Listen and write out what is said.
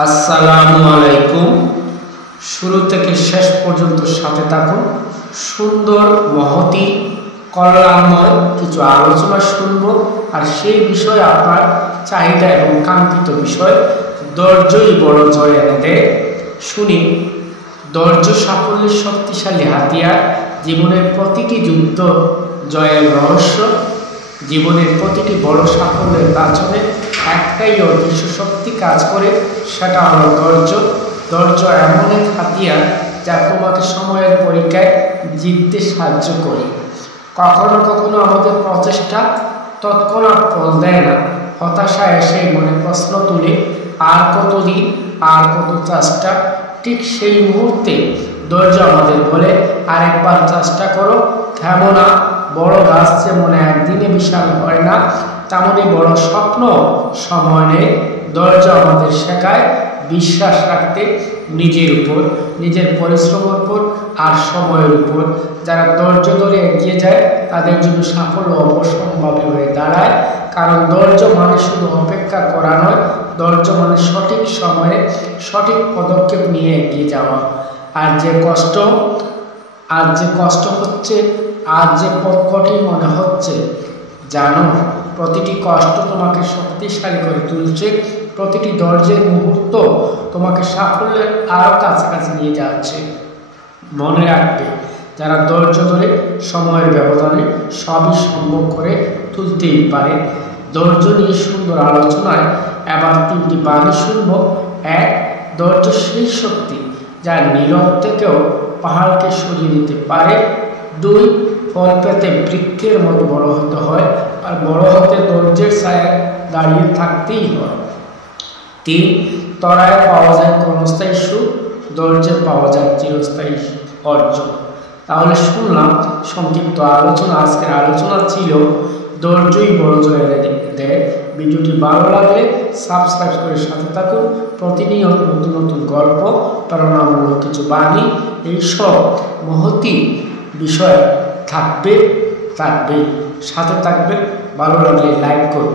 আসসালামু আলাইকুম। শুরু থেকে শেষ পর্যন্ত সাথে থাকুন। সুন্দর, মহতি, কল্যাণময় কিছু আলোচনা শুনব, আর সেই বিষয়ে আপনার চাহিদা এবং কাঙ্ক্ষিত বিষয় ধৈর্যই বড় জয় এনে দেয়। শুনি, ধৈর্য সাফল্যের শক্তিশালী হাতিয়ার। জীবনের প্রতিটি যুদ্ধ জয়ের রহস্য। জীবনের প্রতিটি বড় সাফল্যের পেছনে একটাই অদৃশ্য শক্তি কাজ করে, সেটা হলো ধৈর্য। ধৈর্য এমন এক হাতিয়ার যা তোমাকে সময়ের পরীক্ষায় জিততে সাহায্য করে। কখনো কখনো আমাদের প্রচেষ্টা তৎক্ষণাৎ ফল দেয় না। হতাশা এসে মনে প্রশ্ন তুলে, আর কতদিন, আর কত চেষ্টা। ঠিক সেই মুহূর্তে ধৈর্য আমাদের বলে, আরেকবার চেষ্টা করো, থামো না। বড় গাছ যেমন একদিনে বিশাল হয় না, তেমনি বড় স্বপ্ন সময় নেই। ধৈর্য আমাদের শেখায় বিশ্বাস রাখতে নিজের উপর, নিজের পরিশ্রমের উপর আর সময়ের উপর। যারা ধৈর্য ধরে এগিয়ে যায় তাদের জন্য সাফল্য অবশ্যম্ভাবী হয়ে দাঁড়ায়। কারণ ধৈর্য মানে শুধু অপেক্ষা করা নয়, ধৈর্য মানে সঠিক সময়ে সঠিক পদক্ষেপ নিয়ে এগিয়ে যাওয়া। আর যে কষ্ট হচ্ছে, আর যে পথ কঠিন মনে হচ্ছে, জানো প্রতিটি কষ্ট তোমাকে শক্তিশালী করে তুলছে। প্রতিটি ধৈর্যের মুহূর্ত তোমাকে সাফল্যের আরও কাছাকাছি নিয়ে যাচ্ছে। মনে রাখবে, যারা ধৈর্য ধরে সময়ের ব্যবধানে সবই সম্ভব করে তুলতেই পারে। ধৈর্য নিয়ে সুন্দর আলোচনায় এবার 3টি বাণী শুনব। 1. ধৈর্য সেই শক্তি যা নীরব থেকেও পাহাড়কে সরিয়ে দিতে পারে। 2. ফল পেতে বৃক্ষের মতো বড় হতে হয়, আর বড় হতে ধৈর্যের ছায়ায় দাঁড়িয়ে থাকতেই হয়। 3. তরায় পাওয়া যায় ক্ষণস্থায়ী সুখ, ধৈর্যে পাওয়া যায় চিরস্থায়ী অর্জন। তাহলে শুনলাম সংক্ষিপ্ত আলোচনা। আজকের আলোচনা ছিল ধৈর্যই বড় জয় দেয়। ভিডিওটি ভালো লাগলে সাবস্ক্রাইব করে সাথে থাকুন। প্রতিনিয়ত নতুন নতুন গল্প, প্রেরণামূলক কিছু বাণী, এইসব মহতি বিষয় থাকবে। সাথে থাকবে। ভালো লাগলে লাইক করুন।